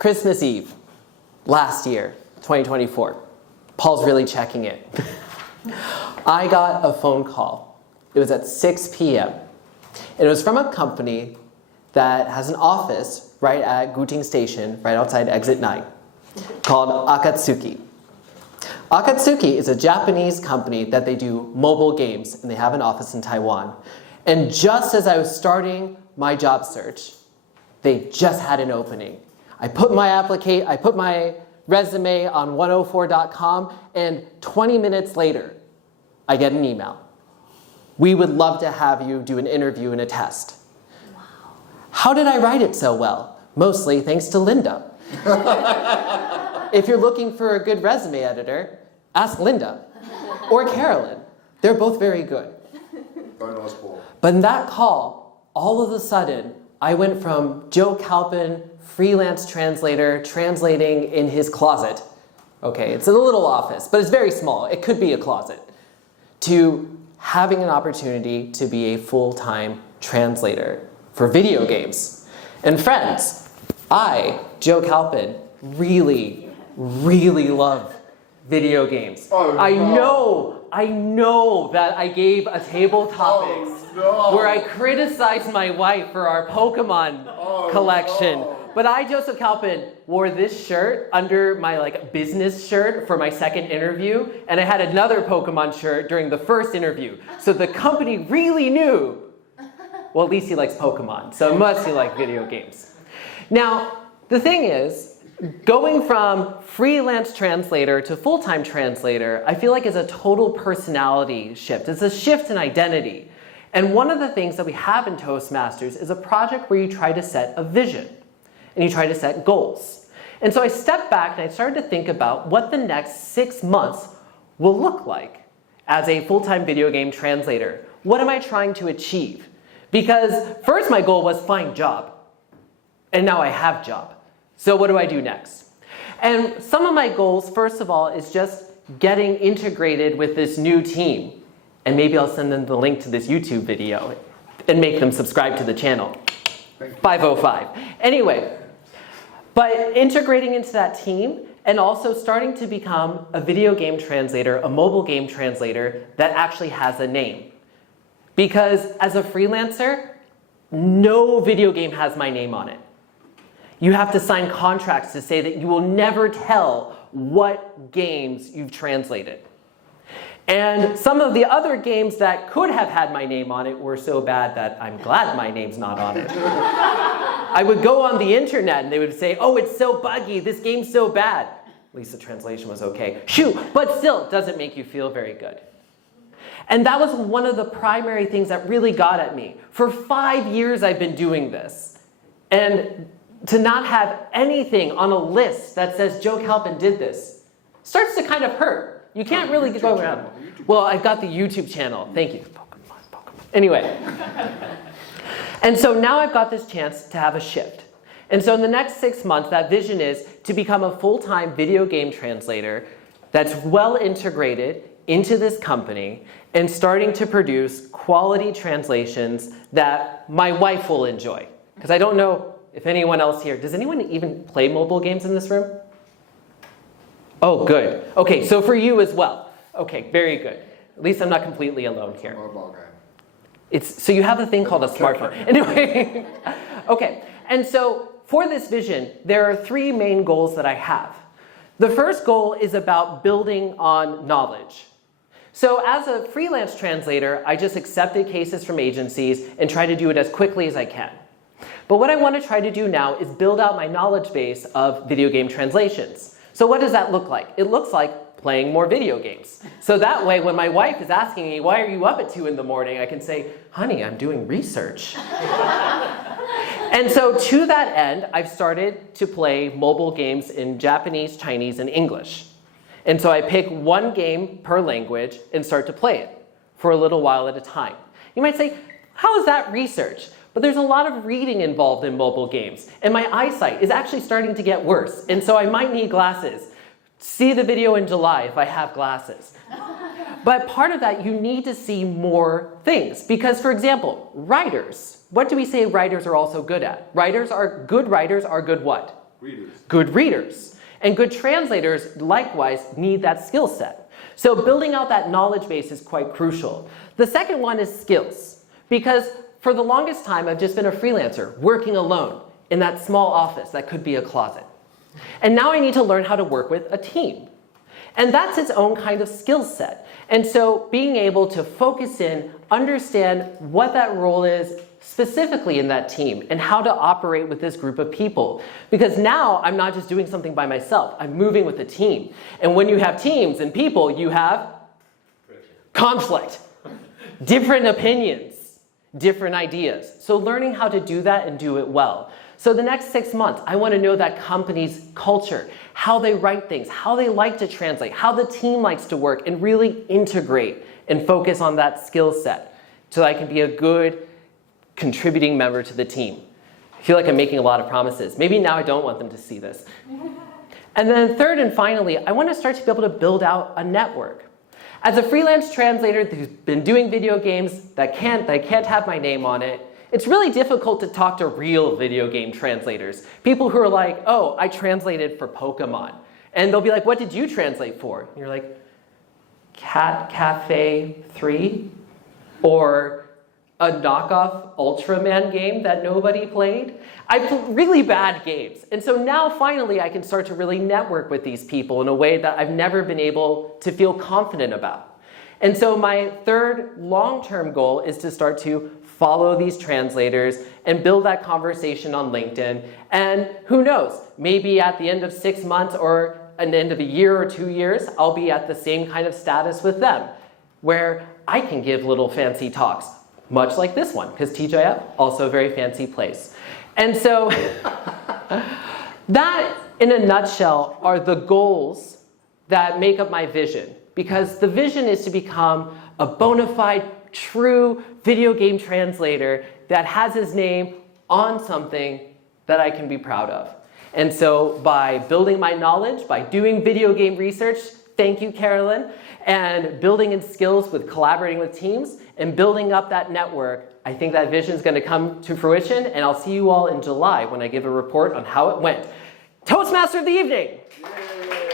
Christmas Eve, last year, 2024. Paul's really checking it. I got a phone call. It was at 6 p.m. And it was from a company that has an office right at Guting Station, right outside Exit 9, called Akatsuki. Akatsuki is a Japanese company that they do mobile games, and they have an office in Taiwan. And just as I was starting my job search, they just had an opening. I put my resume on 104.com, and 20 minutes later, I get an email. We would love to have you do an interview and a test. Wow. How did I write it so well? Mostly thanks to Linda. If you're looking for a good resume editor, ask Linda or Carolyn. They're both very good. But in that call, all of a sudden, I went from Joe Calpin, freelance translator, translating in his closet. Okay, it's a little office, but it's very small. It could be a closet. To having an opportunity to be a full-time translator for video games. And friends, I, Joe Calpin, really, really love video games. Oh, no. I know that I gave a table topics where I criticized my wife for our Pokemon collection. But I, Joseph Calpin, wore this shirt under my business shirt for my second interview, and I had another Pokemon shirt during the first interview. So the company really knew, well, at least he likes Pokemon, so must he like video games. Now, the thing is, going from freelance translator to full-time translator, I feel like is a total personality shift. It's a shift in identity. And one of the things that we have in Toastmasters is a project where you try to set a vision. And you try to set goals. And so I stepped back and I started to think about what the next 6 months will look like as a full-time video game translator. What am I trying to achieve? Because first my goal was find job. And now I have job. So what do I do next? And some of my goals, first of all, is just getting integrated with this new team. And maybe I'll send them the link to this YouTube video and make them subscribe to the channel. 505. Anyway, but integrating into that team and also starting to become a video game translator, a mobile game translator that actually has a name. Because as a freelancer, no video game has my name on it. You have to sign contracts to say that you will never tell what games you've translated. And some of the other games that could have had my name on it were so bad that I'm glad my name's not on it. I would go on the internet and they would say, oh, it's so buggy, this game's so bad. At least the translation was okay. Shoo, but still, it doesn't make you feel very good. And that was one of the primary things that really got at me. For 5 years I've been doing this. And to not have anything on a list that says Joe Calpin did this starts to kind of hurt. You can't really go around. Well, I've got the YouTube channel. Thank you. Pokemon. Anyway. And so now I've got this chance to have a shift. And so in the next 6 months, that vision is to become a full-time video game translator that's well integrated into this company and starting to produce quality translations that my wife will enjoy. Because I don't know if anyone else here, does anyone even play mobile games in this room? Oh, good. Okay, so for you as well. Okay, very good. At least I'm not completely alone here. So you have a thing called a smartphone. Anyway, okay. And so for this vision, there are 3 main goals that I have. The first goal is about building on knowledge. So as a freelance translator, I just accepted cases from agencies and try to do it as quickly as I can. But what I want to try to do now is build out my knowledge base of video game translations. So what does that look like? It looks like playing more video games. So that way, when my wife is asking me, why are you up at 2 in the morning? I can say, honey, I'm doing research. And so to that end, I've started to play mobile games in Japanese, Chinese, and English. And so I pick 1 game per language and start to play it for a little while at a time. You might say, how is that research? But there's a lot of reading involved in mobile games. And my eyesight is actually starting to get worse. And so I might need glasses. See the video in July if I have glasses. But part of that, you need to see more things. Because, for example, writers. What do we say writers are also good at? Good writers are good what? Good readers. And good translators, likewise, need that skill set. So building out that knowledge base is quite crucial. The second one is skills. Because for the longest time, I've just been a freelancer, working alone in that small office that could be a closet. And now I need to learn how to work with a team. And that's its own kind of skill set. And so being able to focus in, understand what that role is specifically in that team and how to operate with this group of people. Because now I'm not just doing something by myself, I'm moving with a team. And when you have teams and people, you have conflict, different opinions, different ideas. So learning how to do that and do it well. So the next 6 months, I want to know that company's culture, how they write things, how they like to translate, how the team likes to work, and really integrate and focus on that skill set so that I can be a good contributing member to the team. I feel like I'm making a lot of promises. Maybe now I don't want them to see this. And then third and finally, I want to start to be able to build out a network. As a freelance translator who's been doing video games that can't have my name on it, it's really difficult to talk to real video game translators. People who are like, oh, I translated for Pokemon. And they'll be like, what did you translate for? And you're like, Cat Cafe 3? Or a knockoff Ultraman game that nobody played? I play really bad games. And so now finally I can start to really network with these people in a way that I've never been able to feel confident about. And so my third long-term goal is to start to follow these translators and build that conversation on LinkedIn. And who knows, maybe at the end of 6 months or at the end of a year or 2 years, I'll be at the same kind of status with them, where I can give little fancy talks, much like this one, because TGIF, also a very fancy place. And so that, in a nutshell, are the goals that make up my vision. Because the vision is to become a bona fide, true video game translator that has his name on something that I can be proud of. And so by building my knowledge, by doing video game research, thank you, Carolyn, and building in skills with collaborating with teams and building up that network, I think that vision is going to come to fruition, and I'll see you all in July when I give a report on how it went. Toastmaster of the evening! Yay.